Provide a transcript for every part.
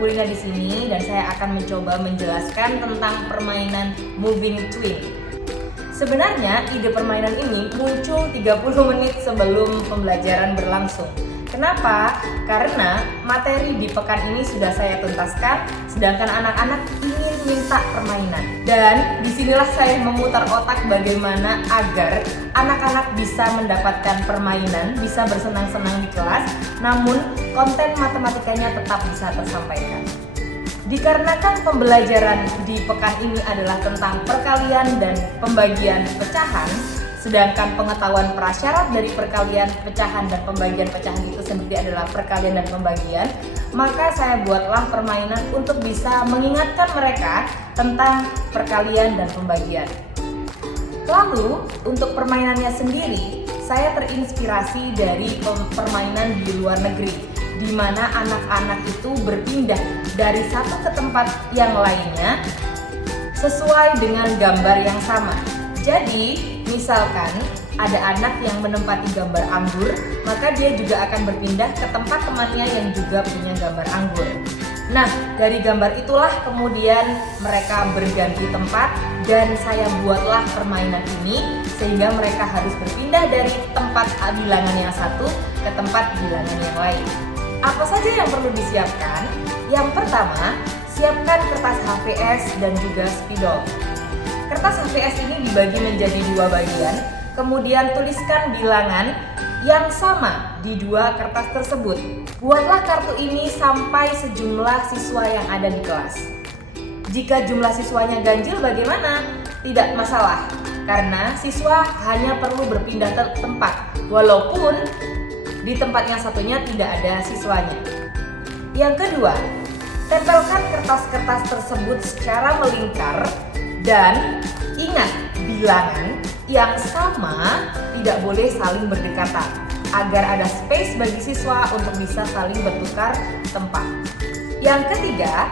Bu Lina di sini dan saya akan mencoba menjelaskan tentang permainan moving twin. Sebenarnya ide permainan ini muncul 30 menit sebelum pembelajaran berlangsung. Kenapa? Karena materi di pekan ini sudah saya tuntaskan, sedangkan anak-anak ingin minta permainan. Dan disinilah saya memutar otak bagaimana agar anak-anak bisa mendapatkan permainan, bisa bersenang-senang di kelas, namun konten matematikanya tetap bisa tersampaikan. Dikarenakan pembelajaran di pekan ini adalah tentang perkalian dan pembagian pecahan, sedangkan pengetahuan prasyarat dari perkalian, pecahan, dan pembagian pecahan itu sendiri adalah perkalian dan pembagian, maka saya buatlah permainan untuk bisa mengingatkan mereka tentang perkalian dan pembagian. Lalu, untuk permainannya sendiri, saya terinspirasi dari permainan di luar negeri, di mana anak-anak itu berpindah dari satu ke tempat yang lainnya sesuai dengan gambar yang sama. Jadi, misalkan ada anak yang menempati gambar anggur, maka dia juga akan berpindah ke tempat temannya yang juga punya gambar anggur. Nah, dari gambar itulah kemudian mereka berganti tempat dan saya buatlah permainan ini sehingga mereka harus berpindah dari tempat bilangan yang satu ke tempat bilangan yang lain. Apa saja yang perlu disiapkan? Yang pertama, siapkan kertas HVS dan juga spidol. Kertas HVS ini dibagi menjadi dua bagian, kemudian tuliskan bilangan yang sama di dua kertas tersebut. Buatlah kartu ini sampai sejumlah siswa yang ada di kelas. Jika jumlah siswanya ganjil bagaimana? Tidak masalah, karena siswa hanya perlu berpindah tempat, walaupun di tempat yang satunya tidak ada siswanya. Yang kedua, tempelkan kertas-kertas tersebut secara melingkar. Dan ingat, bilangan yang sama tidak boleh saling berdekatan agar ada space bagi siswa untuk bisa saling bertukar tempat. Yang ketiga,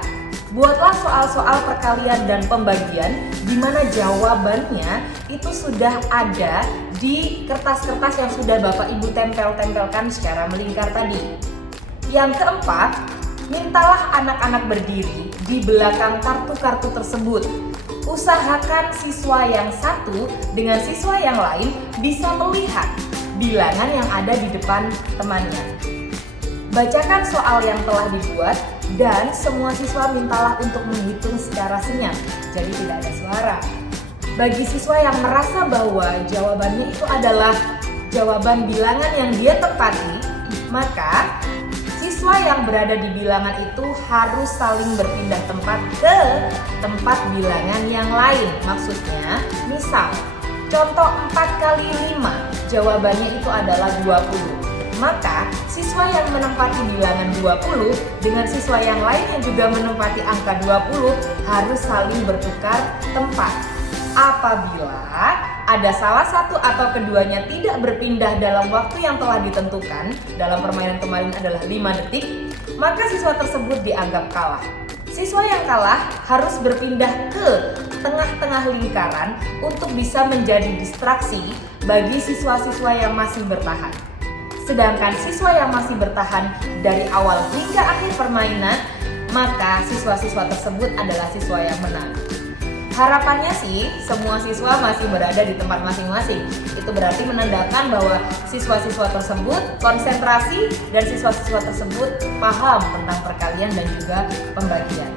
buatlah soal-soal perkalian dan pembagian di mana jawabannya itu sudah ada di kertas-kertas yang sudah Bapak Ibu tempelkan secara melingkar tadi. Yang keempat, mintalah anak-anak berdiri di belakang kartu-kartu tersebut. Usahakan siswa yang satu dengan siswa yang lain bisa melihat bilangan yang ada di depan temannya. Bacakan soal yang telah dibuat dan semua siswa mintalah untuk menghitung secara senyap, jadi tidak ada suara. Bagi siswa yang merasa bahwa jawabannya itu adalah jawaban bilangan yang dia tepati, maka siswa yang berada di bilangan itu harus saling berpindah tempat ke tempat bilangan yang lain. Maksudnya, misal, contoh 4 kali 5, jawabannya itu adalah 20. Maka, siswa yang menempati bilangan 20 dengan siswa yang lain yang juga menempati angka 20 harus saling bertukar tempat. Apabila ada salah satu atau keduanya tidak berpindah dalam waktu yang telah ditentukan, dalam permainan kemarin adalah 5 detik, maka siswa tersebut dianggap kalah. Siswa yang kalah harus berpindah ke tengah-tengah lingkaran untuk bisa menjadi distraksi bagi siswa-siswa yang masih bertahan. Sedangkan siswa yang masih bertahan dari awal hingga akhir permainan, maka siswa-siswa tersebut adalah siswa yang menang. Harapannya sih semua siswa masih berada di tempat masing-masing. Itu berarti menandakan bahwa siswa-siswa tersebut konsentrasi dan siswa-siswa tersebut paham tentang perkalian dan juga pembagian.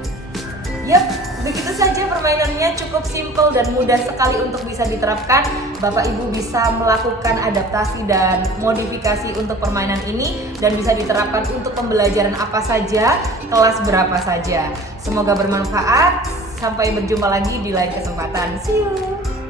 Yap, begitu saja permainannya, cukup simpel dan mudah sekali untuk bisa diterapkan. Bapak Ibu bisa melakukan adaptasi dan modifikasi untuk permainan ini dan bisa diterapkan untuk pembelajaran apa saja, kelas berapa saja. Semoga bermanfaat. Sampai berjumpa lagi di lain kesempatan. See you!